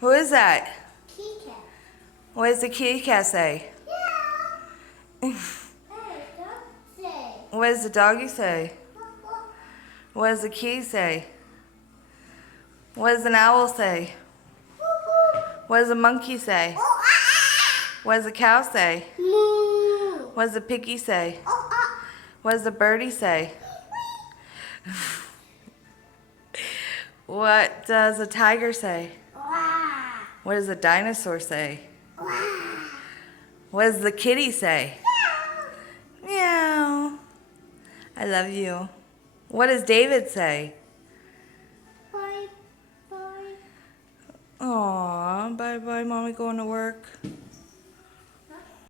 Who is that? Cutest. What does the kitty cat say? Yeah. Say. What does the doggy say? What does the kitty say? What does an owl say? What does the monkey say? What does the cow say? Moo. What does the piggy say? What does the birdie say? What does the tiger say? What does the dinosaur say? What does the kitty say? Meow. I love you. What does David say?